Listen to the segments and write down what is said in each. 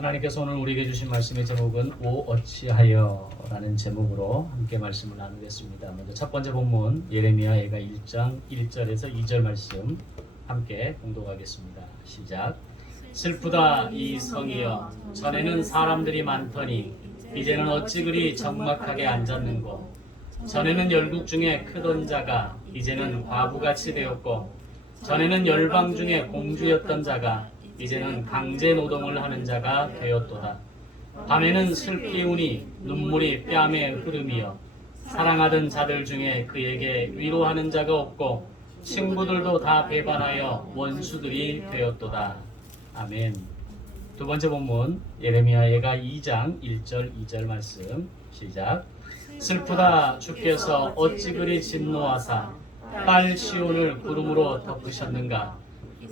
하나님께서 오늘 우리에게 주신 말씀의 제목은 오 어찌하여 라는 제목으로 함께 말씀을 나누겠습니다. 먼저 첫 번째 본문 예레미야 애가 1장 1절에서 2절 말씀 함께 공독하겠습니다. 시작. 슬프다 이 성이여, 전에는 사람들이 많더니 이제는 어찌 그리 적막하게 앉았는고. 전에는 열국 중에 크던 자가 이제는 과부같이 되었고, 전에는 열방 중에 공주였던 자가 이제는 강제 노동을 하는 자가 되었도다. 밤에는 슬피 우니 눈물이 뺨에 흐름이여, 사랑하던 자들 중에 그에게 위로하는 자가 없고 친구들도 다 배반하여 원수들이 되었도다. 아멘. 두 번째 본문 예레미야 예가 2장 1절 2절 말씀 시작. 슬프다 주께서 어찌 그리 진노하사 딸 시온을 구름으로 덮으셨는가.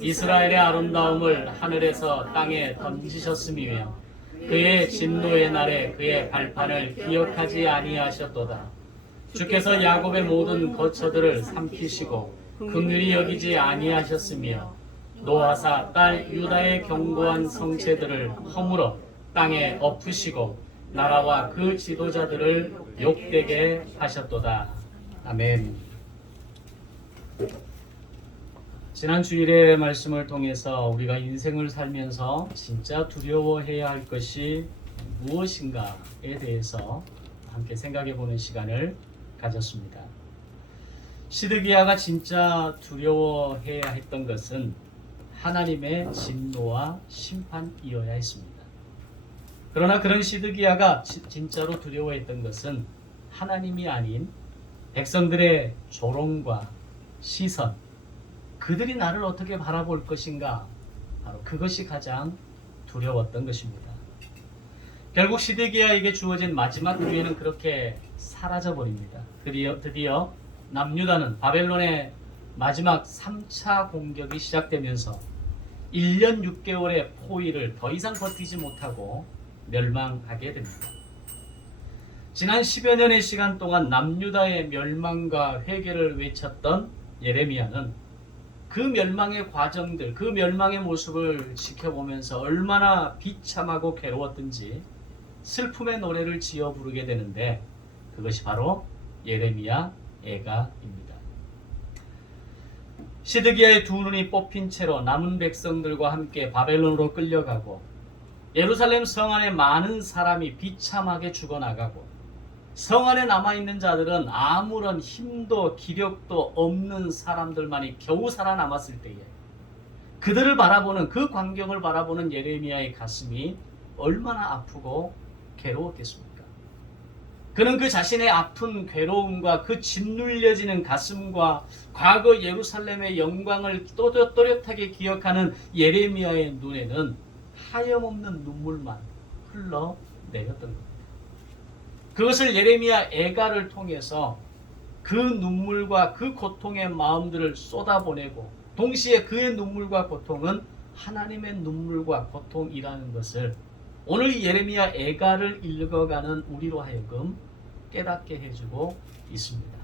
이스라엘의 아름다움을 하늘에서 땅에 던지셨음이며 그의 진노의 날에 그의 발판을 기억하지 아니하셨도다. 주께서 야곱의 모든 거처들을 삼키시고 긍휼히 여기지 아니하셨으며 노하사 딸 유다의 견고한 성체들을 허물어 땅에 엎으시고 나라와 그 지도자들을 욕되게 하셨도다. 아멘. 지난 주일의 말씀을 통해서 우리가 인생을 살면서 진짜 두려워해야 할 것이 무엇인가에 대해서 함께 생각해 보는 시간을 가졌습니다. 시드기야가 진짜 두려워해야 했던 것은 하나님의 진노와 심판이어야 했습니다. 그러나 그런 시드기야가 진짜로 두려워했던 것은 하나님이 아닌 백성들의 조롱과 시선, 그들이 나를 어떻게 바라볼 것인가, 바로 그것이 가장 두려웠던 것입니다. 결국 시드기야에게 주어진 마지막 기회는 그렇게 사라져버립니다. 드디어 남유다는 바벨론의 마지막 3차 공격이 시작되면서 1년 6개월의 포위를 더 이상 버티지 못하고 멸망하게 됩니다. 지난 10여 년의 시간 동안 남유다의 멸망과 회개를 외쳤던 예레미야는 그 멸망의 과정들, 그 멸망의 모습을 지켜보면서 얼마나 비참하고 괴로웠던지 슬픔의 노래를 지어 부르게 되는데, 그것이 바로 예레미야 애가입니다. 시드기야의 두 눈이 뽑힌 채로 남은 백성들과 함께 바벨론으로 끌려가고 예루살렘 성 안에 많은 사람이 비참하게 죽어나가고 성 안에 남아있는 자들은 아무런 힘도 기력도 없는 사람들만이 겨우 살아남았을 때에 그들을 바라보는, 그 광경을 바라보는 예레미야의 가슴이 얼마나 아프고 괴로웠겠습니까? 그는 그 자신의 아픈 괴로움과 그 짓눌려지는 가슴과 과거 예루살렘의 영광을 또렷하게 기억하는 예레미야의 눈에는 하염없는 눈물만 흘러내렸던 겁니다. 그것을 예레미야 애가를 통해서 그 눈물과 그 고통의 마음들을 쏟아보내고, 동시에 그의 눈물과 고통은 하나님의 눈물과 고통이라는 것을 오늘 이 예레미야 애가를 읽어가는 우리로 하여금 깨닫게 해주고 있습니다.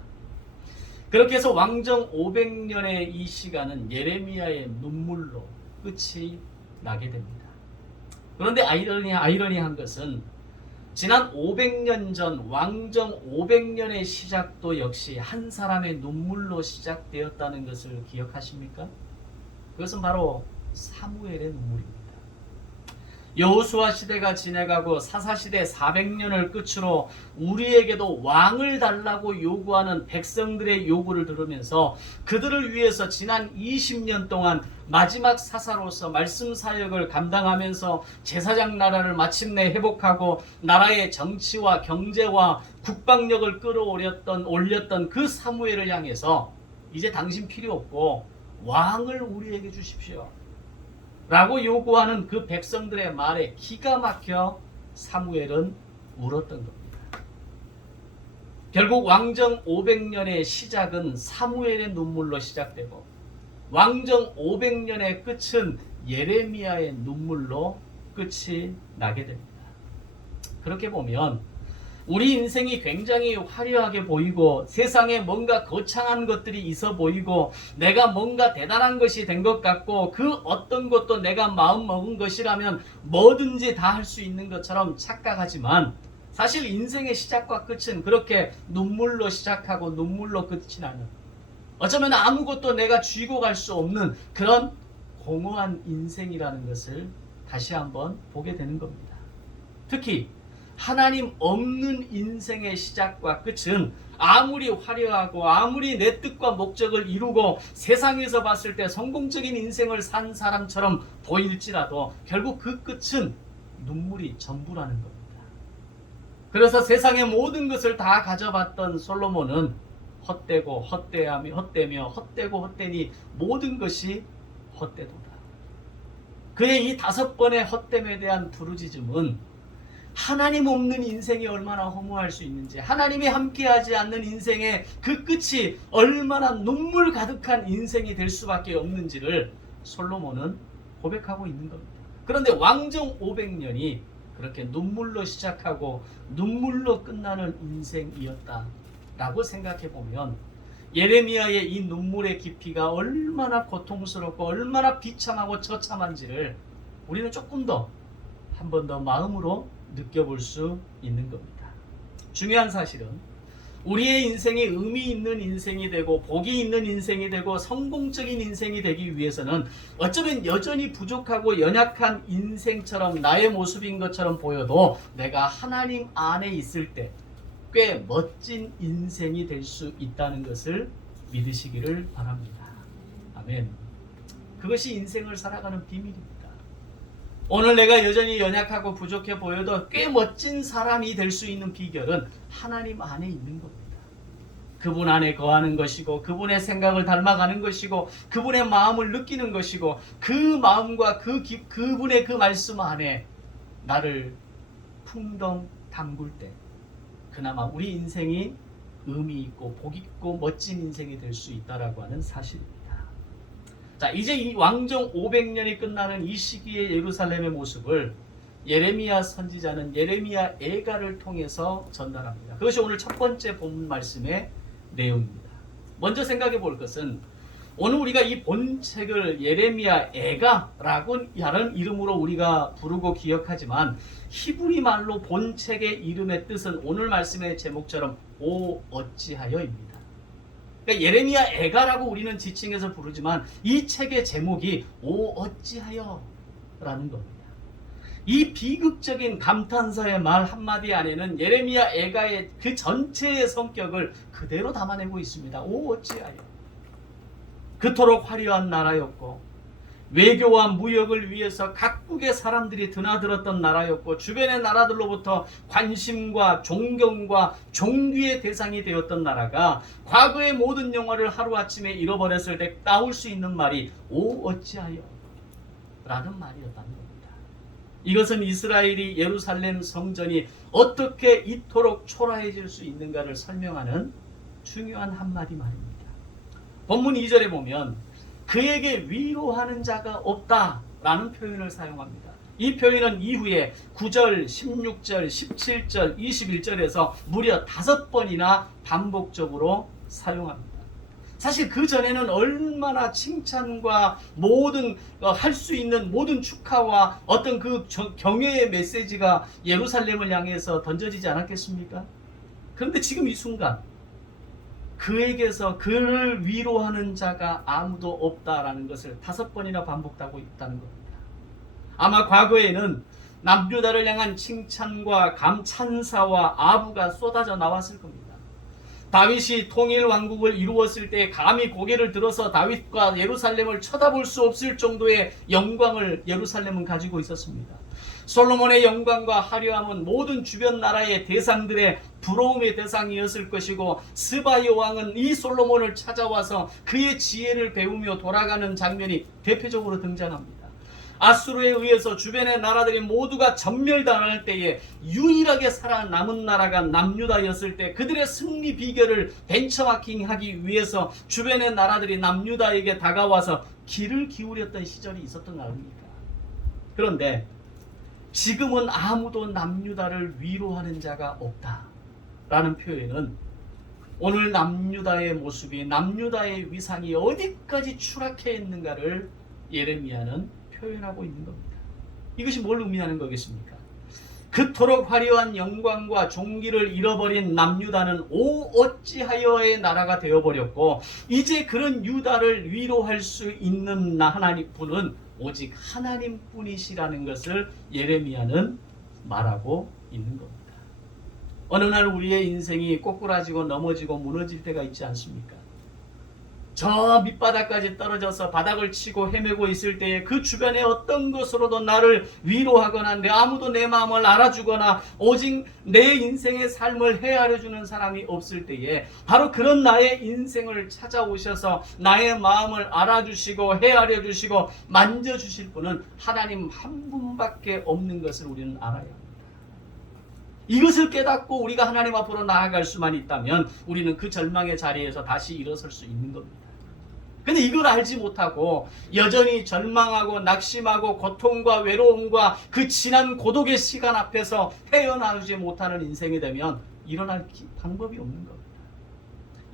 그렇게 해서 왕정 500년의 이 시간은 예레미야의 눈물로 끝이 나게 됩니다. 그런데 아이러니한 것은 지난 500년 전 왕정 500년의 시작도 역시 한 사람의 눈물로 시작되었다는 것을 기억하십니까? 그것은 바로 사무엘의 눈물입니다. 여호수아 시대가 지나가고 사사시대 400년을 끝으로 우리에게도 왕을 달라고 요구하는 백성들의 요구를 들으면서 그들을 위해서 지난 20년 동안 마지막 사사로서 말씀 사역을 감당하면서 제사장 나라를 마침내 회복하고 나라의 정치와 경제와 국방력을 끌어올렸던 그 사무엘을 향해서 이제 당신 필요 없고 왕을 우리에게 주십시오 라고 요구하는 그 백성들의 말에 기가 막혀 사무엘은 울었던 겁니다. 결국 왕정 500년의 시작은 사무엘의 눈물로 시작되고 왕정 500년의 끝은 예레미야의 눈물로 끝이 나게 됩니다. 그렇게 보면 우리 인생이 굉장히 화려하게 보이고 세상에 뭔가 거창한 것들이 있어 보이고 내가 뭔가 대단한 것이 된 것 같고 그 어떤 것도 내가 마음 먹은 것이라면 뭐든지 다 할 수 있는 것처럼 착각하지만 사실 인생의 시작과 끝은 그렇게 눈물로 시작하고 눈물로 끝이 나는, 어쩌면 아무것도 내가 쥐고 갈 수 없는 그런 공허한 인생이라는 것을 다시 한번 보게 되는 겁니다. 특히 하나님 없는 인생의 시작과 끝은 아무리 화려하고 아무리 내 뜻과 목적을 이루고 세상에서 봤을 때 성공적인 인생을 산 사람처럼 보일지라도 결국 그 끝은 눈물이 전부라는 겁니다. 그래서 세상의 모든 것을 다 가져봤던 솔로몬은 헛되고 헛되며 헛되고 헛되니 모든 것이 헛되도다. 그의 이 5번의 헛됨에 대한 부르짖음은 하나님 없는 인생이 얼마나 허무할 수 있는지, 하나님이 함께하지 않는 인생의 그 끝이 얼마나 눈물 가득한 인생이 될 수밖에 없는지를 솔로몬은 고백하고 있는 겁니다. 그런데 왕정 500년이 그렇게 눈물로 시작하고 눈물로 끝나는 인생이었다라고 생각해 보면 예레미야의 이 눈물의 깊이가 얼마나 고통스럽고 얼마나 비참하고 처참한지를 우리는 조금 더 한 번 더 마음으로 느껴볼 수 있는 겁니다. 중요한 사실은 우리의 인생이 의미 있는 인생이 되고 복이 있는 인생이 되고 성공적인 인생이 되기 위해서는 어쩌면 여전히 부족하고 연약한 인생처럼 나의 모습인 것처럼 보여도 내가 하나님 안에 있을 때 꽤 멋진 인생이 될 수 있다는 것을 믿으시기를 바랍니다. 아멘. 그것이 인생을 살아가는 비밀입니다. 오늘 내가 여전히 연약하고 부족해 보여도 꽤 멋진 사람이 될 수 있는 비결은 하나님 안에 있는 겁니다. 그분 안에 거하는 것이고 그분의 생각을 닮아가는 것이고 그분의 마음을 느끼는 것이고 그 마음과 그분의 그 말씀 안에 나를 풍덩 담글 때 그나마 우리 인생이 의미 있고 복 있고 멋진 인생이 될 수 있다라고 하는 사실입니다. 자, 이제 이 왕정 500년이 끝나는 이 시기의 예루살렘의 모습을 예레미야 선지자는 예레미야 애가를 통해서 전달합니다. 그것이 오늘 첫 번째 본 말씀의 내용입니다. 먼저 생각해 볼 것은 오늘 우리가 이 본책을 예레미야 애가라고 하는 이름으로 우리가 부르고 기억하지만 히브리 말로 본책의 이름의 뜻은 오늘 말씀의 제목처럼 오 어찌하여입니다. 그러니까 예레미야 애가라고 우리는 지칭해서 부르지만 이 책의 제목이 오 어찌하여 라는 겁니다. 이 비극적인 감탄사의 말 한마디 안에는 예레미야 애가의 그 전체의 성격을 그대로 담아내고 있습니다. 오 어찌하여. 그토록 화려한 나라였고 외교와 무역을 위해서 각국의 사람들이 드나들었던 나라였고 주변의 나라들로부터 관심과 존경과 존귀의 대상이 되었던 나라가 과거의 모든 영화를 하루아침에 잃어버렸을 때 나올 수 있는 말이 오 어찌하여 라는 말이었다는 겁니다. 이것은 이스라엘이 예루살렘 성전이 어떻게 이토록 초라해질 수 있는가를 설명하는 중요한 한마디 말입니다. 본문 2절에 보면 그에게 위로하는 자가 없다라는 표현을 사용합니다. 이 표현은 이후에 9절, 16절, 17절, 21절에서 무려 5번이나 반복적으로 사용합니다. 사실 그 전에는 얼마나 칭찬과 모든 할 수 있는 모든 축하와 어떤 그 경외의 메시지가 예루살렘을 향해서 던져지지 않았겠습니까? 그런데 지금 이 순간 그에게서 그를 위로하는 자가 아무도 없다라는 것을 5번이나 반복하고 있다는 겁니다. 아마 과거에는 남유다를 향한 칭찬과 감찬사와 아부가 쏟아져 나왔을 겁니다. 다윗이 통일 왕국을 이루었을 때 감히 고개를 들어서 다윗과 예루살렘을 쳐다볼 수 없을 정도의 영광을 예루살렘은 가지고 있었습니다. 솔로몬의 영광과 화려함은 모든 주변 나라의 대상들의 부러움의 대상이었을 것이고 스바이 왕은 이 솔로몬을 찾아와서 그의 지혜를 배우며 돌아가는 장면이 대표적으로 등장합니다. 아수르에 의해서 주변의 나라들이 모두가 전멸당할 때에 유일하게 살아남은 나라가 남유다였을 때 그들의 승리 비결을 벤처마킹하기 위해서 주변의 나라들이 남유다에게 다가와서 귀를 기울였던 시절이 있었던 거 아닙니까? 그런데 지금은 아무도 남유다를 위로하는 자가 없다. 라는 표현은 오늘 남유다의 모습이, 남유다의 위상이 어디까지 추락해 있는가를 예레미야는 표현하고 있는 겁니다. 이것이 뭘 의미하는 거겠습니까? 그토록 화려한 영광과 종기를 잃어버린 남유다는 어찌하여의 나라가 되어버렸고, 이제 그런 유다를 위로할 수 있는 하나님 분은 오직 하나님 뿐이시라는 것을 예레미야는 말하고 있는 겁니다. 어느 날 우리의 인생이 꼬꾸라지고 넘어지고 무너질 때가 있지 않습니까? 저 밑바닥까지 떨어져서 바닥을 치고 헤매고 있을 때에 그 주변에 어떤 것으로도 나를 위로하거나 아무도 내 마음을 알아주거나 오직 내 인생의 삶을 헤아려주는 사람이 없을 때에 바로 그런 나의 인생을 찾아오셔서 나의 마음을 알아주시고 헤아려주시고 만져주실 분은 하나님 한 분밖에 없는 것을 우리는 알아야 합니다. 이것을 깨닫고 우리가 하나님 앞으로 나아갈 수만 있다면 우리는 그 절망의 자리에서 다시 일어설 수 있는 겁니다. 근데 이걸 알지 못하고 여전히 절망하고 낙심하고 고통과 외로움과 그 지난 고독의 시간 앞에서 헤어나오지 못하는 인생이 되면 일어날 방법이 없는 겁니다.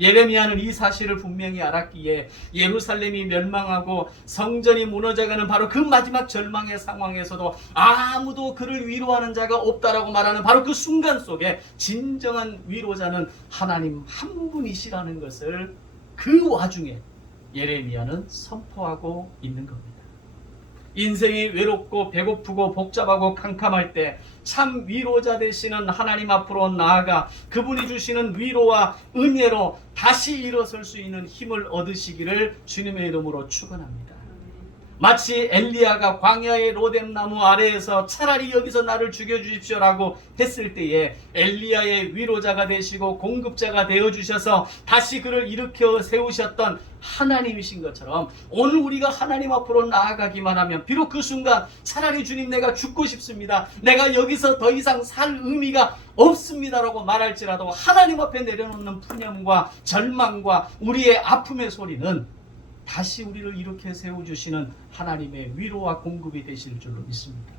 예레미야는 이 사실을 분명히 알았기에 예루살렘이 멸망하고 성전이 무너져가는 바로 그 마지막 절망의 상황에서도 아무도 그를 위로하는 자가 없다라고 말하는 바로 그 순간 속에 진정한 위로자는 하나님 한 분이시라는 것을 그 와중에 예레미야는 선포하고 있는 겁니다. 인생이 외롭고 배고프고 복잡하고 캄캄할 때 참 위로자 되시는 하나님 앞으로 나아가 그분이 주시는 위로와 은혜로 다시 일어설 수 있는 힘을 얻으시기를 주님의 이름으로 축원합니다. 마치 엘리야가 광야의 로뎀나무 아래에서 차라리 여기서 나를 죽여주십시오라고 했을 때에 엘리야의 위로자가 되시고 공급자가 되어주셔서 다시 그를 일으켜 세우셨던 하나님이신 것처럼 오늘 우리가 하나님 앞으로 나아가기만 하면 비록 그 순간 차라리 주님 내가 죽고 싶습니다, 내가 여기서 더 이상 살 의미가 없습니다라고 말할지라도 하나님 앞에 내려놓는 푸념과 절망과 우리의 아픔의 소리는 다시 우리를 이렇게 세워주시는 하나님의 위로와 공급이 되실 줄로 믿습니다.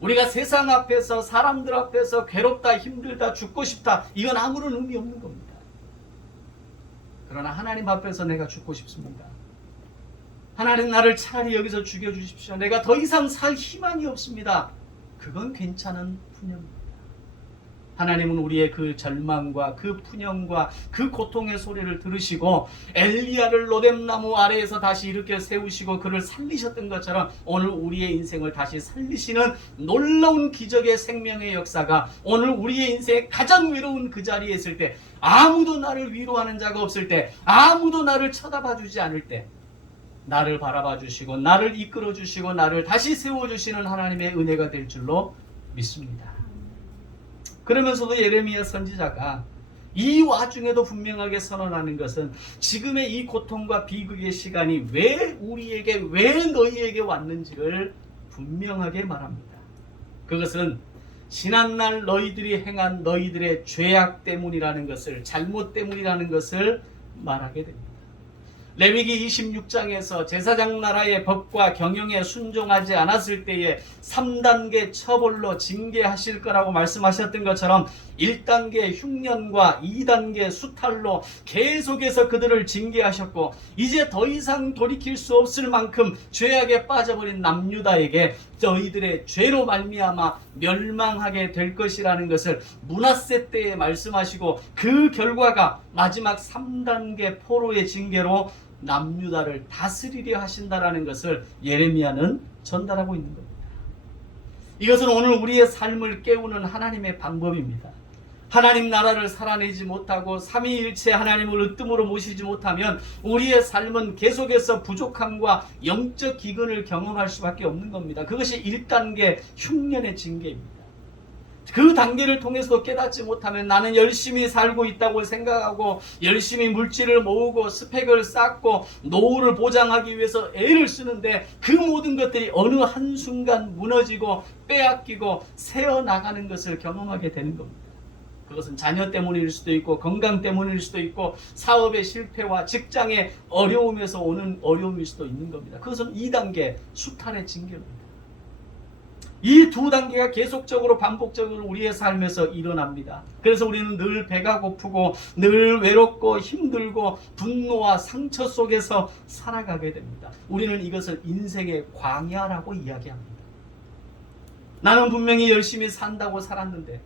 우리가 세상 앞에서 사람들 앞에서 괴롭다 힘들다 죽고 싶다 이건 아무런 의미 없는 겁니다. 그러나 하나님 앞에서 내가 죽고 싶습니다, 하나님 나를 차라리 여기서 죽여주십시오, 내가 더 이상 살 희망이 없습니다, 그건 괜찮은 푸념입니다. 하나님은 우리의 그 절망과 그 푸념과 그 고통의 소리를 들으시고 엘리야를 로뎀나무 아래에서 다시 일으켜 세우시고 그를 살리셨던 것처럼 오늘 우리의 인생을 다시 살리시는 놀라운 기적의 생명의 역사가 오늘 우리의 인생의 가장 외로운 그 자리에 있을 때, 아무도 나를 위로하는 자가 없을 때, 아무도 나를 쳐다봐 주지 않을 때 나를 바라봐 주시고 나를 이끌어 주시고 나를 다시 세워 주시는 하나님의 은혜가 될 줄로 믿습니다. 그러면서도 예레미야 선지자가 이 와중에도 분명하게 선언하는 것은 지금의 이 고통과 비극의 시간이 왜 우리에게, 왜 너희에게 왔는지를 분명하게 말합니다. 그것은 지난날 너희들이 행한 너희들의 죄악 때문이라는 것을, 잘못 때문이라는 것을 말하게 됩니다. 레위기 26장에서 제사장 나라의 법과 경영에 순종하지 않았을 때에 3단계 처벌로 징계하실 거라고 말씀하셨던 것처럼 1단계 흉년과 2단계 수탈로 계속해서 그들을 징계하셨고, 이제 더 이상 돌이킬 수 없을 만큼 죄악에 빠져버린 남유다에게 저희들의 죄로 말미암아 멸망하게 될 것이라는 것을 므낫세 때에 말씀하시고, 그 결과가 마지막 3단계 포로의 징계로 남유다를 다스리려 하신다라는 것을 예레미야는 전달하고 있는 겁니다. 이것은 오늘 우리의 삶을 깨우는 하나님의 방법입니다. 하나님 나라를 살아내지 못하고 삼위일체 하나님을 으뜸으로 모시지 못하면 우리의 삶은 계속해서 부족함과 영적 기근을 경험할 수밖에 없는 겁니다. 그것이 1단계 흉년의 징계입니다. 그 단계를 통해서도 깨닫지 못하면 나는 열심히 살고 있다고 생각하고 열심히 물질을 모으고 스펙을 쌓고 노후를 보장하기 위해서 애를 쓰는데 그 모든 것들이 어느 한순간 무너지고 빼앗기고 새어나가는 것을 경험하게 되는 겁니다. 그것은 자녀 때문일 수도 있고 건강 때문일 수도 있고 사업의 실패와 직장의 어려움에서 오는 어려움일 수도 있는 겁니다. 그것은 2단계 수탈의 징계입니다. 이 두 단계가 계속적으로 반복적으로 우리의 삶에서 일어납니다. 그래서 우리는 늘 배가 고프고 늘 외롭고 힘들고 분노와 상처 속에서 살아가게 됩니다. 우리는 이것을 인생의 광야라고 이야기합니다. 나는 분명히 열심히 산다고 살았는데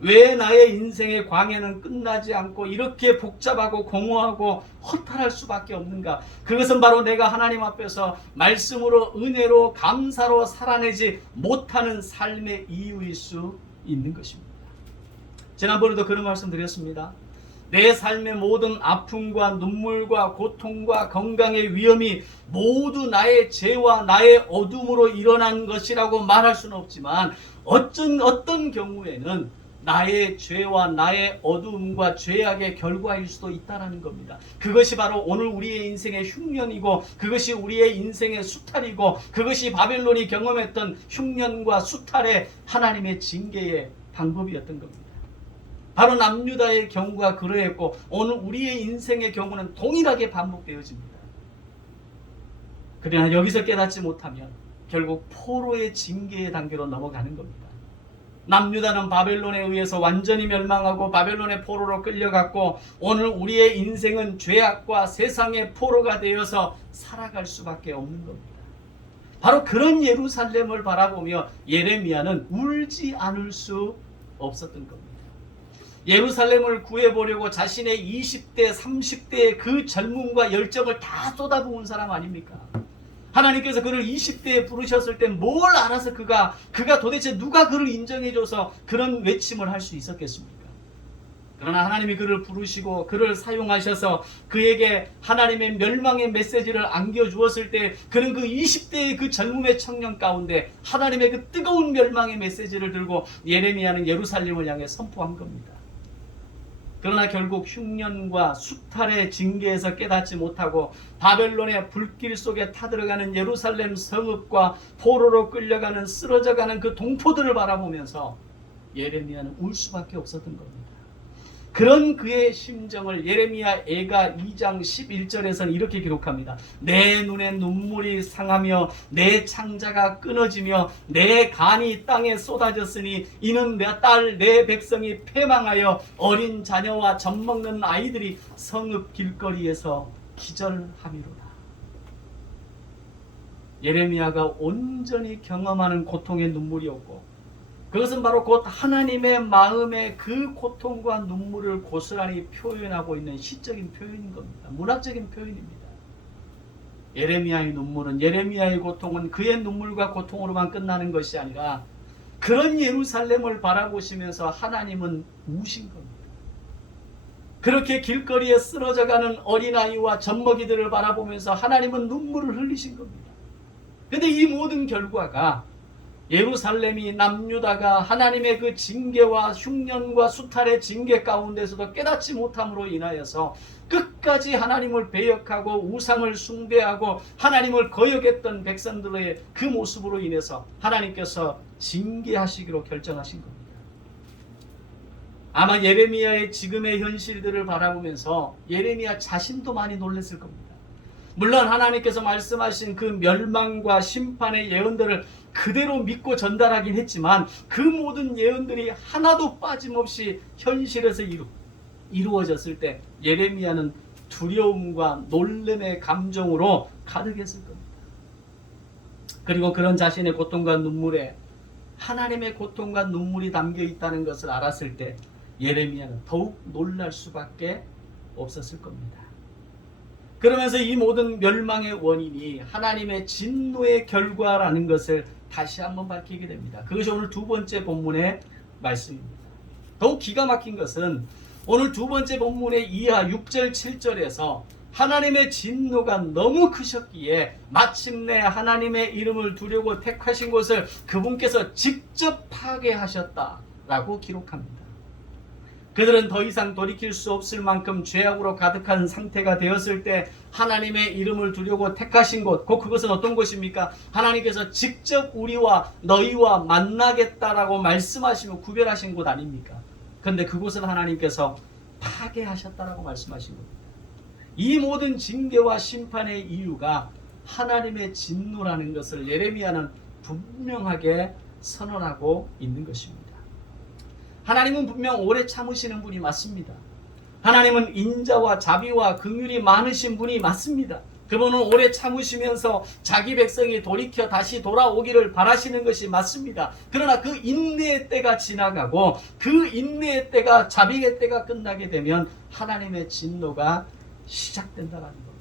왜 나의 인생의 광야는 끝나지 않고 이렇게 복잡하고 공허하고 허탈할 수밖에 없는가? 그것은 바로 내가 하나님 앞에서 말씀으로 은혜로 감사로 살아내지 못하는 삶의 이유일 수 있는 것입니다. 지난번에도 그런 말씀 드렸습니다. 내 삶의 모든 아픔과 눈물과 고통과 건강의 위험이 모두 나의 죄와 나의 어둠으로 일어난 것이라고 말할 수는 없지만 어떤 경우에는 나의 죄와 나의 어두움과 죄악의 결과일 수도 있다는 겁니다. 그것이 바로 오늘 우리의 인생의 흉년이고 그것이 우리의 인생의 수탈이고 그것이 바벨론이 경험했던 흉년과 수탈의 하나님의 징계의 방법이었던 겁니다. 바로 남유다의 경우가 그러했고 오늘 우리의 인생의 경우는 동일하게 반복되어집니다. 그러나 여기서 깨닫지 못하면 결국 포로의 징계의 단계로 넘어가는 겁니다. 남유다는 바벨론에 의해서 완전히 멸망하고 바벨론의 포로로 끌려갔고 오늘 우리의 인생은 죄악과 세상의 포로가 되어서 살아갈 수밖에 없는 겁니다. 바로 그런 예루살렘을 바라보며 예레미야는 울지 않을 수 없었던 겁니다. 예루살렘을 구해보려고 자신의 20대, 30대의 그 젊음과 열정을 다 쏟아부은 사람 아닙니까? 하나님께서 그를 20대에 부르셨을 때 뭘 알아서 그가 도대체 누가 그를 인정해줘서 그런 외침을 할 수 있었겠습니까? 그러나 하나님이 그를 부르시고 그를 사용하셔서 그에게 하나님의 멸망의 메시지를 안겨주었을 때 그는 그 20대의 그 젊음의 청년 가운데 하나님의 그 뜨거운 멸망의 메시지를 들고 예레미야는 예루살렘을 향해 선포한 겁니다. 그러나 결국 흉년과 수탈의 징계에서 깨닫지 못하고 바벨론의 불길 속에 타들어가는 예루살렘 성읍과 포로로 끌려가는 쓰러져가는 그 동포들을 바라보면서 예레미야는 울 수밖에 없었던 겁니다. 그런 그의 심정을 예레미야 애가 2장 11절에서는 이렇게 기록합니다. 내 눈에 눈물이 상하며 내 창자가 끊어지며 내 간이 땅에 쏟아졌으니 이는 내 딸 내 백성이 패망하여 어린 자녀와 젖먹는 아이들이 성읍 길거리에서 기절함이로다. 예레미야가 온전히 경험하는 고통의 눈물이었고 그것은 바로 곧 하나님의 마음의 그 고통과 눈물을 고스란히 표현하고 있는 시적인 표현인 겁니다. 문학적인 표현입니다. 예레미야의 눈물은 예레미야의 고통은 그의 눈물과 고통으로만 끝나는 것이 아니라 그런 예루살렘을 바라보시면서 하나님은 우신 겁니다. 그렇게 길거리에 쓰러져가는 어린아이와 젖먹이들을 바라보면서 하나님은 눈물을 흘리신 겁니다. 그런데 이 모든 결과가 예루살렘이 남유다가 하나님의 그 징계와 흉년과 수탈의 징계 가운데서도 깨닫지 못함으로 인하여서 끝까지 하나님을 배역하고 우상을 숭배하고 하나님을 거역했던 백성들의 그 모습으로 인해서 하나님께서 징계하시기로 결정하신 겁니다. 아마 예레미야의 지금의 현실들을 바라보면서 예레미야 자신도 많이 놀랐을 겁니다. 물론 하나님께서 말씀하신 그 멸망과 심판의 예언들을 그대로 믿고 전달하긴 했지만 그 모든 예언들이 하나도 빠짐없이 현실에서 이루어졌을 때 예레미야는 두려움과 놀람의 감정으로 가득했을 겁니다. 그리고 그런 자신의 고통과 눈물에 하나님의 고통과 눈물이 담겨 있다는 것을 알았을 때 예레미야는 더욱 놀랄 수밖에 없었을 겁니다. 그러면서 이 모든 멸망의 원인이 하나님의 진노의 결과라는 것을 다시 한번 밝히게 됩니다. 그것이 오늘 두 번째 본문의 말씀입니다. 더욱 기가 막힌 것은 오늘 두 번째 본문의 이하 6절 7절에서 하나님의 진노가 너무 크셨기에 마침내 하나님의 이름을 두려고 택하신 곳을 그분께서 직접 파괴하셨다라고 기록합니다. 그들은 더 이상 돌이킬 수 없을 만큼 죄악으로 가득한 상태가 되었을 때 하나님의 이름을 두려고 택하신 곳, 곧 그것은 어떤 곳입니까? 하나님께서 직접 우리와 너희와 만나겠다라고 말씀하시며 구별하신 곳 아닙니까? 그런데 그곳을 하나님께서 파괴하셨다라고 말씀하신 겁니다. 이 모든 징계와 심판의 이유가 하나님의 진노라는 것을 예레미야는 분명하게 선언하고 있는 것입니다. 하나님은 분명 오래 참으시는 분이 맞습니다. 하나님은 인자와 자비와 긍휼이 많으신 분이 맞습니다. 그분은 오래 참으시면서 자기 백성이 돌이켜 다시 돌아오기를 바라시는 것이 맞습니다. 그러나 그 인내의 때가 지나가고 그 인내의 때가, 자비의 때가 끝나게 되면 하나님의 진노가 시작된다는 겁니다.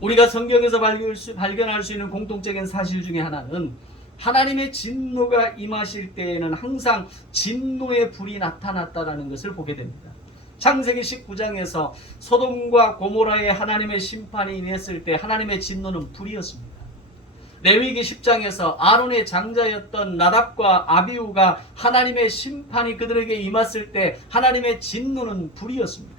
우리가 성경에서 발견할 수 있는 공통적인 사실 중에 하나는 하나님의 진노가 임하실 때에는 항상 진노의 불이 나타났다는 것을 보게 됩니다. 창세기 19장에서 소돔과 고모라의 하나님의 심판이 임했을 때 하나님의 진노는 불이었습니다. 레위기 10장에서 아론의 장자였던 나답과 아비후가 하나님의 심판이 그들에게 임했을 때 하나님의 진노는 불이었습니다.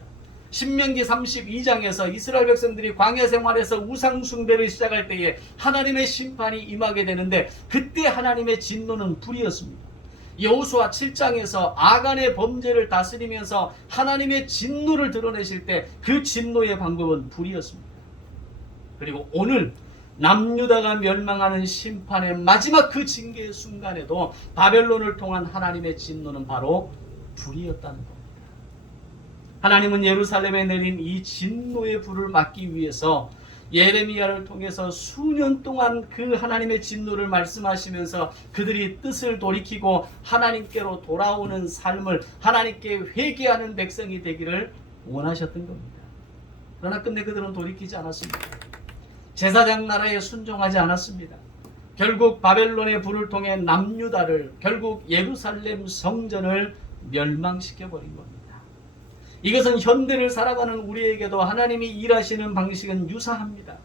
신명기 32장에서 이스라엘 백성들이 광야 생활에서 우상 숭배를 시작할 때에 하나님의 심판이 임하게 되는데 그때 하나님의 진노는 불이었습니다. 여호수아 7장에서 아간의 범죄를 다스리면서 하나님의 진노를 드러내실 때 그 진노의 방법은 불이었습니다. 그리고 오늘 남유다가 멸망하는 심판의 마지막 그 징계의 순간에도 바벨론을 통한 하나님의 진노는 바로 불이었다는 겁니다. 하나님은 예루살렘에 내린 이 진노의 불을 막기 위해서 예레미야를 통해서 수년 동안 그 하나님의 진노를 말씀하시면서 그들이 뜻을 돌이키고 하나님께로 돌아오는 삶을, 하나님께 회개하는 백성이 되기를 원하셨던 겁니다. 그러나 끝내 그들은 돌이키지 않았습니다. 제사장 나라에 순종하지 않았습니다. 결국 바벨론의 불을 통해 남유다를, 결국 예루살렘 성전을 멸망시켜버린 겁니다. 이것은 현대를 살아가는 우리에게도 하나님이 일하시는 방식은 유사합니다.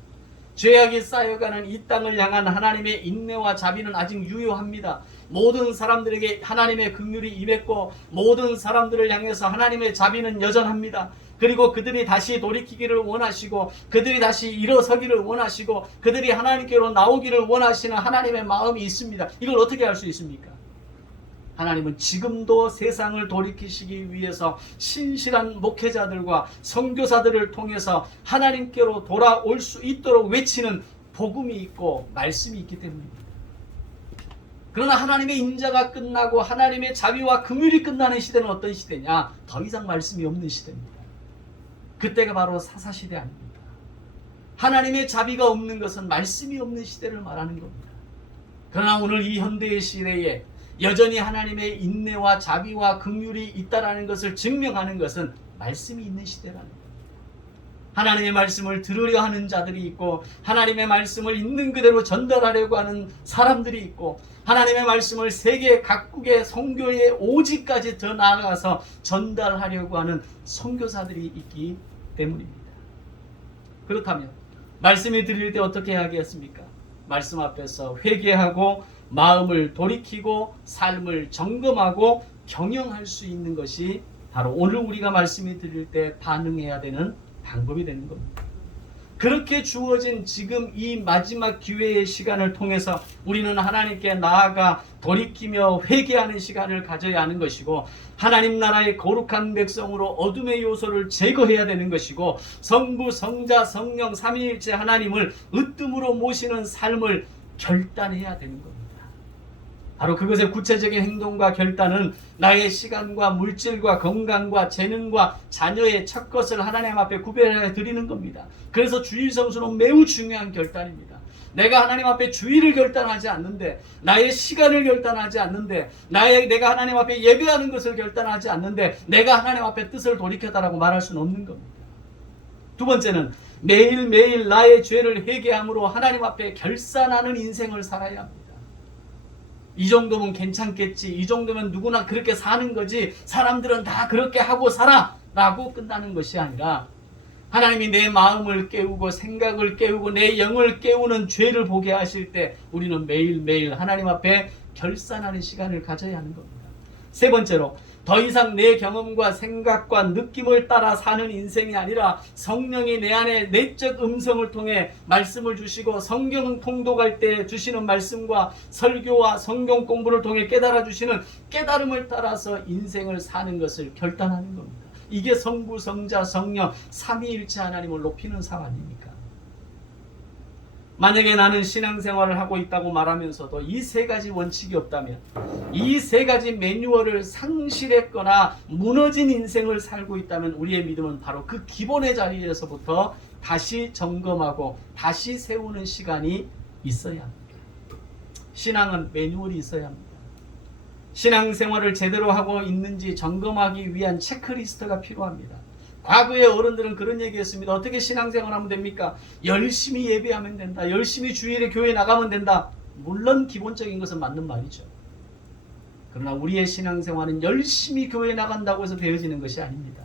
죄악이 쌓여가는 이 땅을 향한 하나님의 인내와 자비는 아직 유효합니다. 모든 사람들에게 하나님의 긍휼이 임했고 모든 사람들을 향해서 하나님의 자비는 여전합니다. 그리고 그들이 다시 돌이키기를 원하시고 그들이 다시 일어서기를 원하시고 그들이 하나님께로 나오기를 원하시는 하나님의 마음이 있습니다. 이걸 어떻게 할 수 있습니까? 하나님은 지금도 세상을 돌이키시기 위해서 신실한 목회자들과 선교사들을 통해서 하나님께로 돌아올 수 있도록 외치는 복음이 있고 말씀이 있기 때문입니다. 그러나 하나님의 인자가 끝나고 하나님의 자비와 긍휼이 끝나는 시대는 어떤 시대냐? 더 이상 말씀이 없는 시대입니다. 그때가 바로 사사시대 아닙니까? 하나님의 자비가 없는 것은 말씀이 없는 시대를 말하는 겁니다. 그러나 오늘 이 현대의 시대에 여전히 하나님의 인내와 자비와 긍휼이 있다라는 것을 증명하는 것은 말씀이 있는 시대라는 겁니다. 하나님의 말씀을 들으려 하는 자들이 있고 하나님의 말씀을 있는 그대로 전달하려고 하는 사람들이 있고 하나님의 말씀을 세계 각국의 선교의 오지까지 더 나아가서 전달하려고 하는 선교사들이 있기 때문입니다. 그렇다면 말씀을 드릴 때 어떻게 하겠습니까? 말씀 앞에서 회개하고 마음을 돌이키고 삶을 점검하고 경영할 수 있는 것이 바로 오늘 우리가 말씀을 드릴 때 반응해야 되는 방법이 되는 겁니다. 그렇게 주어진 지금 이 마지막 기회의 시간을 통해서 우리는 하나님께 나아가 돌이키며 회개하는 시간을 가져야 하는 것이고 하나님 나라의 거룩한 백성으로 어둠의 요소를 제거해야 되는 것이고 성부, 성자, 성령 삼위일체 하나님을 으뜸으로 모시는 삶을 결단해야 되는 겁니다. 바로 그것의 구체적인 행동과 결단은 나의 시간과 물질과 건강과 재능과 자녀의 첫 것을 하나님 앞에 구별해 드리는 겁니다. 그래서 주일 성수는 매우 중요한 결단입니다. 내가 하나님 앞에 주일을 결단하지 않는데, 나의 시간을 결단하지 않는데, 내가 하나님 앞에 예배하는 것을 결단하지 않는데 내가 하나님 앞에 뜻을 돌이켰다라고 말할 수는 없는 겁니다. 두 번째는 매일매일 나의 죄를 회개함으로 하나님 앞에 결산하는 인생을 살아야 합니다. 이 정도면 괜찮겠지, 이 정도면 누구나 그렇게 사는 거지, 사람들은 다 그렇게 하고 살아 라고 끝나는 것이 아니라 하나님이 내 마음을 깨우고 생각을 깨우고 내 영을 깨우는 죄를 보게 하실 때 우리는 매일매일 하나님 앞에 결산하는 시간을 가져야 하는 겁니다. 세 번째로 더 이상 내 경험과 생각과 느낌을 따라 사는 인생이 아니라 성령이 내 안에 내적 음성을 통해 말씀을 주시고 성경 통독할 때 주시는 말씀과 설교와 성경 공부를 통해 깨달아 주시는 깨달음을 따라서 인생을 사는 것을 결단하는 겁니다. 이게 성부, 성자, 성령 삼위일체 하나님을 높이는 삶 아닙니까? 만약에 나는 신앙생활을 하고 있다고 말하면서도 이 세 가지 원칙이 없다면, 이 세 가지 매뉴얼을 상실했거나 무너진 인생을 살고 있다면 우리의 믿음은 바로 그 기본의 자리에서부터 다시 점검하고 다시 세우는 시간이 있어야 합니다. 신앙은 매뉴얼이 있어야 합니다. 신앙생활을 제대로 하고 있는지 점검하기 위한 체크리스트가 필요합니다. 과거의 어른들은 그런 얘기했습니다. 어떻게 신앙생활하면 됩니까? 열심히 예배하면 된다. 열심히 주일에 교회 나가면 된다. 물론 기본적인 것은 맞는 말이죠. 그러나 우리의 신앙생활은 열심히 교회 나간다고 해서 되어지는 것이 아닙니다.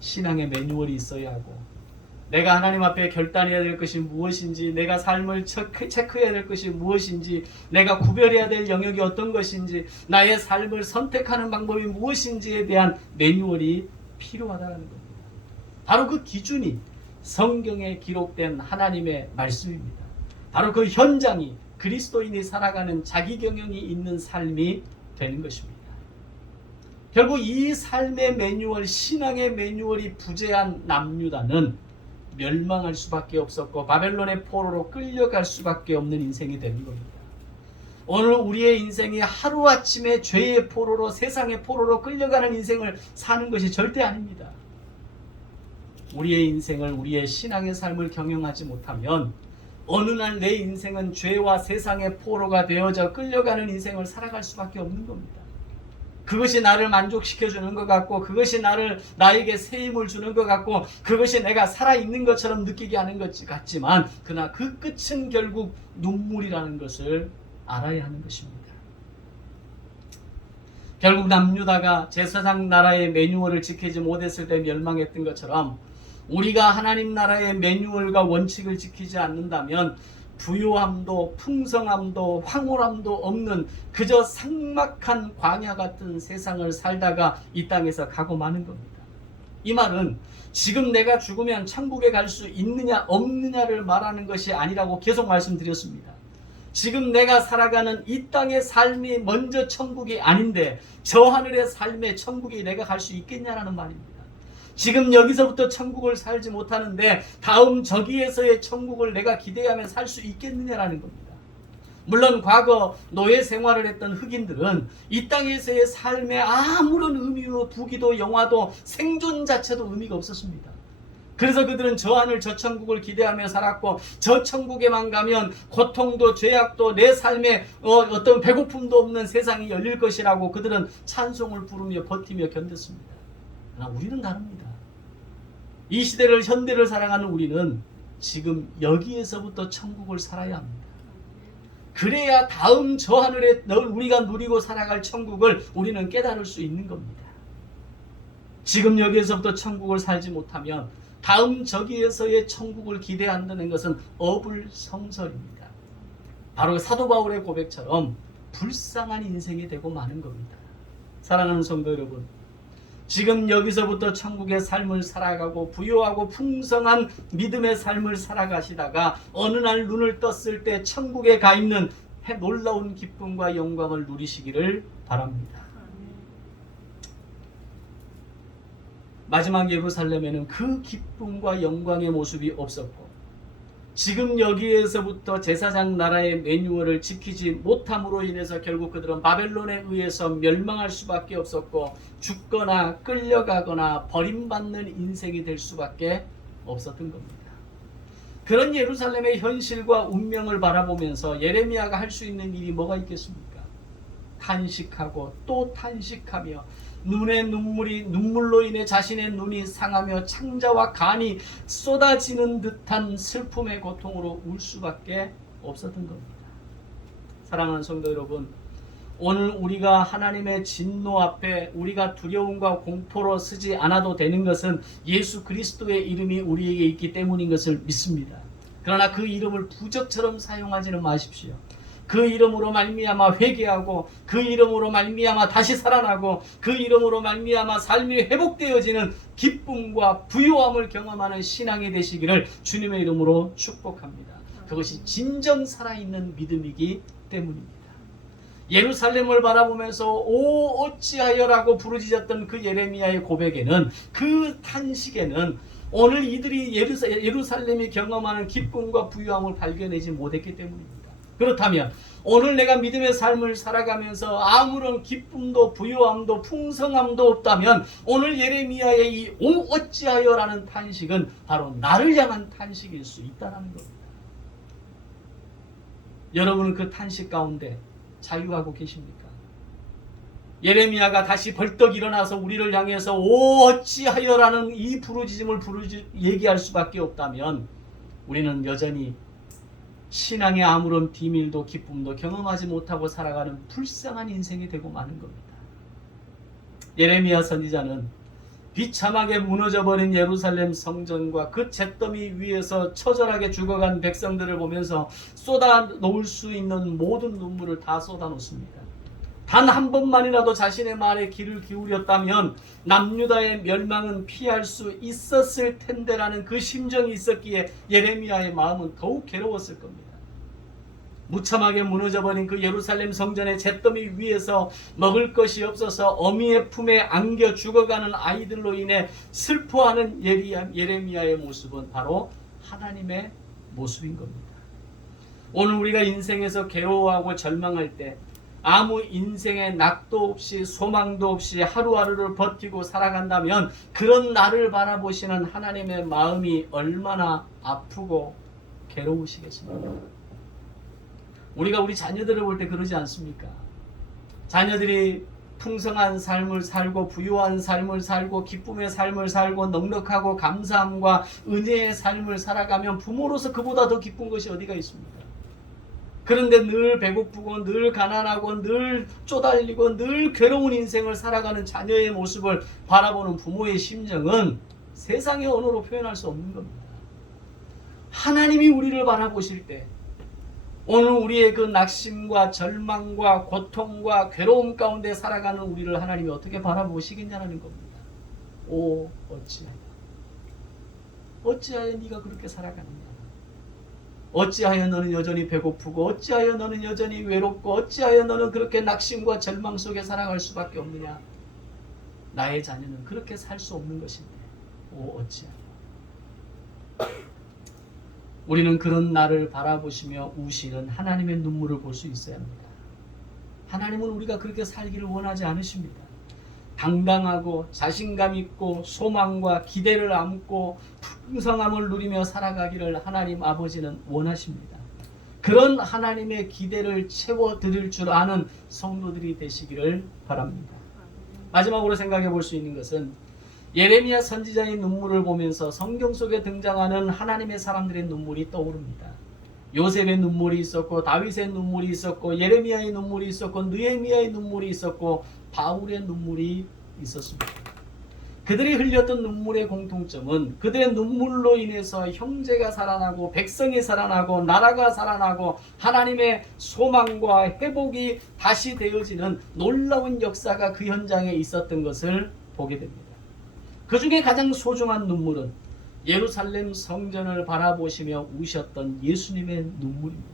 신앙의 매뉴얼이 있어야 하고, 내가 하나님 앞에 결단해야 될 것이 무엇인지, 내가 삶을 체크해야 될 것이 무엇인지, 내가 구별해야 될 영역이 어떤 것인지, 나의 삶을 선택하는 방법이 무엇인지에 대한 매뉴얼이 필요하다는 겁니다. 바로 그 기준이 성경에 기록된 하나님의 말씀입니다. 바로 그 현장이 그리스도인이 살아가는 자기 경영이 있는 삶이 되는 것입니다. 결국 이 삶의 매뉴얼, 신앙의 매뉴얼이 부재한 남유다는 멸망할 수밖에 없었고 바벨론의 포로로 끌려갈 수밖에 없는 인생이 되는 겁니다. 오늘 우리의 인생이 하루아침에 죄의 포로로, 세상의 포로로 끌려가는 인생을 사는 것이 절대 아닙니다. 우리의 인생을, 우리의 신앙의 삶을 경영하지 못하면 어느 날 내 인생은 죄와 세상의 포로가 되어져 끌려가는 인생을 살아갈 수밖에 없는 겁니다. 그것이 나를 만족시켜주는 것 같고, 그것이 나에게 새 힘을 주는 것 같고, 그것이 내가 살아있는 것처럼 느끼게 하는 것 같지만, 그러나 그 끝은 결국 눈물이라는 것을 알아야 하는 것입니다. 결국 남유다가 제사장 나라의 매뉴얼을 지키지 못했을 때 멸망했던 것처럼, 우리가 하나님 나라의 매뉴얼과 원칙을 지키지 않는다면 부요함도 풍성함도 황홀함도 없는 그저 삭막한 광야 같은 세상을 살다가 이 땅에서 가고 마는 겁니다. 이 말은 지금 내가 죽으면 천국에 갈 수 있느냐 없느냐를 말하는 것이 아니라고 계속 말씀드렸습니다. 지금 내가 살아가는 이 땅의 삶이 먼저 천국이 아닌데 저 하늘의 삶의 천국에 내가 갈 수 있겠냐라는 말입니다. 지금 여기서부터 천국을 살지 못하는데 다음 저기에서의 천국을 내가 기대하며 살 수 있겠느냐라는 겁니다. 물론 과거 노예 생활을 했던 흑인들은 이 땅에서의 삶에 아무런 의미로 부기도 영화도 생존 자체도 의미가 없었습니다. 그래서 그들은 저 하늘 저 천국을 기대하며 살았고, 저 천국에만 가면 고통도 죄악도 내 삶에 어떤 배고픔도 없는 세상이 열릴 것이라고 그들은 찬송을 부르며 버티며 견뎠습니다. 그러나 우리는 다릅니다. 이 시대를, 현대를 살아가는 우리는 지금 여기에서부터 천국을 살아야 합니다. 그래야 다음 저 하늘에 우리가 누리고 살아갈 천국을 우리는 깨달을 수 있는 겁니다. 지금 여기에서부터 천국을 살지 못하면 다음 저기에서의 천국을 기대한다는 것은 어불성설입니다. 바로 사도 바울의 고백처럼 불쌍한 인생이 되고 마는 겁니다. 사랑하는 성도 여러분, 지금 여기서부터 천국의 삶을 살아가고 부요하고 풍성한 믿음의 삶을 살아가시다가 어느 날 눈을 떴을 때 천국에 가 있는 놀라운 기쁨과 영광을 누리시기를 바랍니다. 마지막 예루살렘에는 그 기쁨과 영광의 모습이 없었고, 지금 여기에서부터 제사장 나라의 매뉴얼을 지키지 못함으로 인해서 결국 그들은 바벨론에 의해서 멸망할 수밖에 없었고, 죽거나 끌려가거나 버림받는 인생이 될 수밖에 없었던 겁니다. 그런 예루살렘의 현실과 운명을 바라보면서 예레미야가 할 수 있는 일이 뭐가 있겠습니까? 탄식하고 또 탄식하며 눈에 눈물로 인해 자신의 눈이 상하며 창자와 간이 쏟아지는 듯한 슬픔의 고통으로 울 수밖에 없었던 겁니다. 사랑하는 성도 여러분, 오늘 우리가 하나님의 진노 앞에 우리가 두려움과 공포로 서지 않아도 되는 것은 예수 그리스도의 이름이 우리에게 있기 때문인 것을 믿습니다. 그러나 그 이름을 부적처럼 사용하지는 마십시오. 그 이름으로 말미암아 회개하고, 그 이름으로 말미암아 다시 살아나고, 그 이름으로 말미암아 삶이 회복되어지는 기쁨과 부요함을 경험하는 신앙이 되시기를 주님의 이름으로 축복합니다. 그것이 진정 살아있는 믿음이기 때문입니다. 예루살렘을 바라보면서 오 어찌하여라고 부르짖었던 그 예레미야의 고백에는, 그 탄식에는 오늘 이들이 예루살렘이 경험하는 기쁨과 부유함을 발견하지 못했기 때문입니다. 그렇다면 오늘 내가 믿음의 삶을 살아가면서 아무런 기쁨도 부유함도 풍성함도 없다면 오늘 예레미야의 이 오 어찌하여라는 탄식은 바로 나를 향한 탄식일 수 있다는 겁니다. 여러분은 그 탄식 가운데 자유하고 계십니까? 예레미야가 다시 벌떡 일어나서 우리를 향해서 오 어찌하여라는 이 부르짖음을 얘기할 수밖에 없다면 우리는 여전히 신앙의 아무런 비밀도 기쁨도 경험하지 못하고 살아가는 불쌍한 인생이 되고 마는 겁니다. 예레미야 선지자는 비참하게 무너져버린 예루살렘 성전과 그 잿더미 위에서 처절하게 죽어간 백성들을 보면서 쏟아놓을 수 있는 모든 눈물을 다 쏟아놓습니다. 단 한 번만이라도 자신의 말에 귀를 기울였다면 남유다의 멸망은 피할 수 있었을 텐데라는 그 심정이 있었기에 예레미야의 마음은 더욱 괴로웠을 겁니다. 무참하게 무너져버린 그 예루살렘 성전의 잿더미 위에서 먹을 것이 없어서 어미의 품에 안겨 죽어가는 아이들로 인해 슬퍼하는 예레미야의 모습은 바로 하나님의 모습인 겁니다. 오늘 우리가 인생에서 괴로워하고 절망할 때 아무 인생의 낙도 없이 소망도 없이 하루하루를 버티고 살아간다면 그런 나를 바라보시는 하나님의 마음이 얼마나 아프고 괴로우시겠습니까? 우리가 우리 자녀들을 볼 때 그러지 않습니까? 자녀들이 풍성한 삶을 살고 부유한 삶을 살고 기쁨의 삶을 살고 넉넉하고 감사함과 은혜의 삶을 살아가면 부모로서 그보다 더 기쁜 것이 어디가 있습니까? 그런데 늘 배고프고 늘 가난하고 늘 쪼달리고 늘 괴로운 인생을 살아가는 자녀의 모습을 바라보는 부모의 심정은 세상의 언어로 표현할 수 없는 겁니다. 하나님이 우리를 바라보실 때 오늘 우리의 그 낙심과 절망과 고통과 괴로움 가운데 살아가는 우리를 하나님이 어떻게 바라보시겠냐는 겁니다. 오 어찌하여 네가 그렇게 살아가느냐? 어찌하여 너는 여전히 배고프고 어찌하여 너는 여전히 외롭고 어찌하여 너는 그렇게 낙심과 절망 속에 살아갈 수밖에 없느냐? 나의 자녀는 그렇게 살 수 없는 것인데 오 어찌하여. 우리는 그런 나를 바라보시며 우시는 하나님의 눈물을 볼 수 있어야 합니다. 하나님은 우리가 그렇게 살기를 원하지 않으십니다. 당당하고 자신감 있고 소망과 기대를 안고 풍성함을 누리며 살아가기를 하나님 아버지는 원하십니다. 그런 하나님의 기대를 채워드릴 줄 아는 성도들이 되시기를 바랍니다. 마지막으로 생각해 볼 수 있는 것은 예레미야 선지자의 눈물을 보면서 성경 속에 등장하는 하나님의 사람들의 눈물이 떠오릅니다. 요셉의 눈물이 있었고 다윗의 눈물이 있었고 예레미야의 눈물이 있었고 느헤미야의 눈물이 있었고 바울의 눈물이 있었습니다. 그들이 흘렸던 눈물의 공통점은 그들의 눈물로 인해서 형제가 살아나고 백성이 살아나고 나라가 살아나고 하나님의 소망과 회복이 다시 되어지는 놀라운 역사가 그 현장에 있었던 것을 보게 됩니다. 그 중에 가장 소중한 눈물은 예루살렘 성전을 바라보시며 우셨던 예수님의 눈물입니다.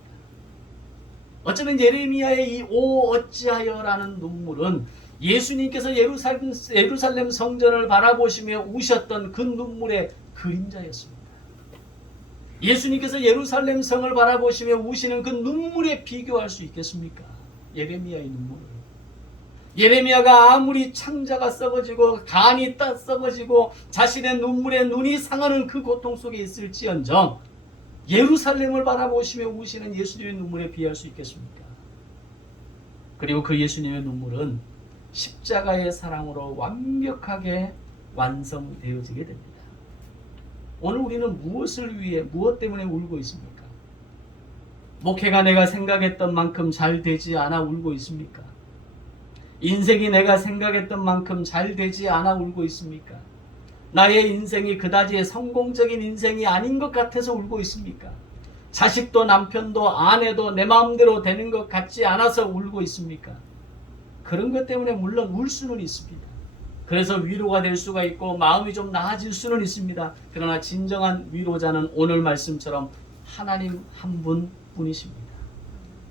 어쩌면 예레미야의 이 오 어찌하여라는 눈물은 예수님께서 예루살렘 성전을 바라보시며 우셨던 그 눈물의 그림자였습니다. 예수님께서 예루살렘 성을 바라보시며 우시는 그 눈물에 비교할 수 있겠습니까? 예레미야의 눈물을. 예레미야가 아무리 창자가 썩어지고 간이 썩어지고 자신의 눈물에 눈이 상하는 그 고통 속에 있을지언정 예루살렘을 바라보시며 우시는 예수님의 눈물에 비할 수 있겠습니까? 그리고 그 예수님의 눈물은 십자가의 사랑으로 완벽하게 완성되어지게 됩니다. 오늘 우리는 무엇을 위해 무엇 때문에 울고 있습니까? 목회가 내가 생각했던 만큼 잘 되지 않아 울고 있습니까? 인생이 내가 생각했던 만큼 잘 되지 않아 울고 있습니까? 나의 인생이 그다지 성공적인 인생이 아닌 것 같아서 울고 있습니까? 자식도 남편도 아내도 내 마음대로 되는 것 같지 않아서 울고 있습니까? 그런 것 때문에 물론 울 수는 있습니다. 그래서 위로가 될 수가 있고 마음이 좀 나아질 수는 있습니다. 그러나 진정한 위로자는 오늘 말씀처럼 하나님 한 분뿐이십니다.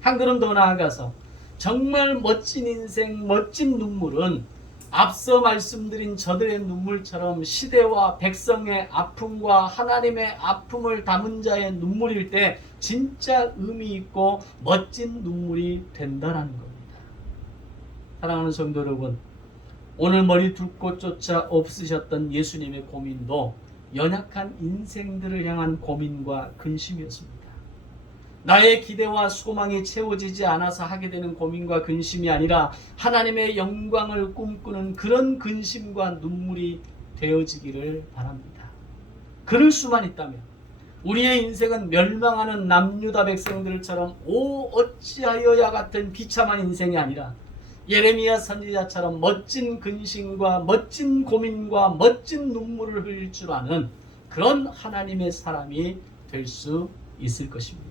한 걸음 더 나아가서 정말 멋진 인생, 멋진 눈물은 앞서 말씀드린 저들의 눈물처럼 시대와 백성의 아픔과 하나님의 아픔을 담은 자의 눈물일 때 진짜 의미 있고 멋진 눈물이 된다는 겁니다. 사랑하는 성도 여러분, 오늘 머리 둘 곳조차 없으셨던 예수님의 고민도 연약한 인생들을 향한 고민과 근심이었습니다. 나의 기대와 소망이 채워지지 않아서 하게 되는 고민과 근심이 아니라 하나님의 영광을 꿈꾸는 그런 근심과 눈물이 되어지기를 바랍니다. 그럴 수만 있다면 우리의 인생은 멸망하는 남유다 백성들처럼 오 어찌하여야 같은 비참한 인생이 아니라 예레미야 선지자처럼 멋진 근심과 멋진 고민과 멋진 눈물을 흘릴 줄 아는 그런 하나님의 사람이 될 수 있을 것입니다.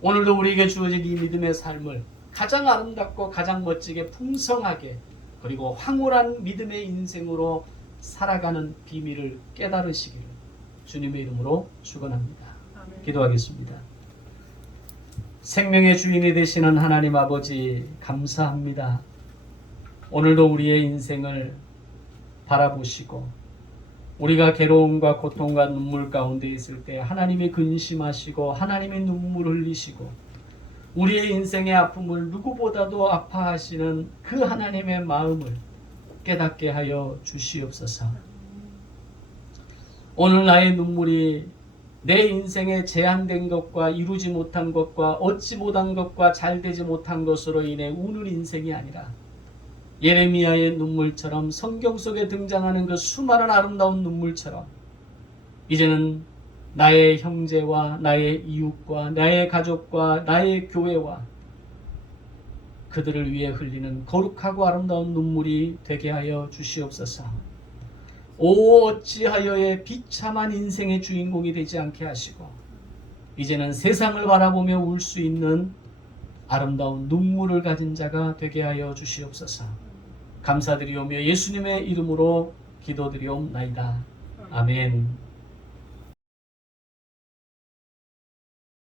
오늘도 우리에게 주어진 이 믿음의 삶을 가장 아름답고 가장 멋지게 풍성하게 그리고 황홀한 믿음의 인생으로 살아가는 비밀을 깨달으시기를 주님의 이름으로 축원합니다. 기도하겠습니다. 생명의 주인이 되시는 하나님 아버지 감사합니다. 오늘도 우리의 인생을 바라보시고 우리가 괴로움과 고통과 눈물 가운데 있을 때 하나님이 근심하시고 하나님의 눈물을 흘리시고 우리의 인생의 아픔을 누구보다도 아파하시는 그 하나님의 마음을 깨닫게 하여 주시옵소서. 오늘 나의 눈물이 내 인생에 제한된 것과 이루지 못한 것과 얻지 못한 것과 잘되지 못한 것으로 인해 우는 인생이 아니라 예레미야의 눈물처럼 성경 속에 등장하는 그 수많은 아름다운 눈물처럼 이제는 나의 형제와 나의 이웃과 나의 가족과 나의 교회와 그들을 위해 흘리는 거룩하고 아름다운 눈물이 되게 하여 주시옵소서. 오 어찌하여의 비참한 인생의 주인공이 되지 않게 하시고 이제는 세상을 바라보며 울 수 있는 아름다운 눈물을 가진 자가 되게 하여 주시옵소서. 감사드리오며 예수님의 이름으로 기도드리옵나이다. 아멘.